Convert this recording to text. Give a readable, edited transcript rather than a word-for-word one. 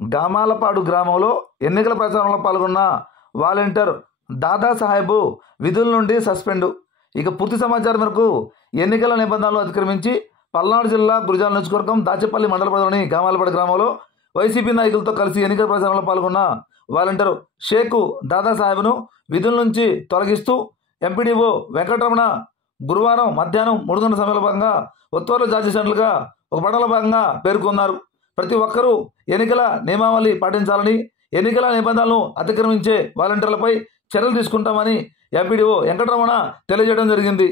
గామాలపాడు గ్రామంలో ఎన్నికల ప్రచారంలో పాల్గొన్న వాలంటీర్ దాదాసాహెబ్ విధుల నుండి సస్పెండ్. ఇక పూర్తి సమాచారం మేరకు ఎన్నికల నిబంధనలు అతిక్రమించి పల్నాడు జిల్లా గురజాల నియోజకవర్గం దాచేపల్లి మండల పరిధిలోని గామాలపాడు గ్రామంలో వైసీపీ నాయకులతో కలిసి ఎన్నికల ప్రచారంలో పాల్గొన్న వాలంటీర్ షేక్ దాదాసాహెబ్ను విధుల నుంచి తొలగిస్తూ ఎంపీడీఓ వెంకటరమణ గురువారం మధ్యాహ్నం 3 గంటల సమయంలో భాగంగా ఉత్తర్వులు జారీ చేసినట్లుగా ఒక పడవలో భాగంగా పేర్కొన్నారు. ప్రతి ఒక్కరూ ఎన్నికల నియమావళి పాటించాలని, ఎన్నికల నిబంధనలను అతిక్రమించే వాలంటీర్లపై చర్యలు తీసుకుంటామని ఎంపీడీఓ వెంకటరమణ తెలియజేయడం జరిగింది.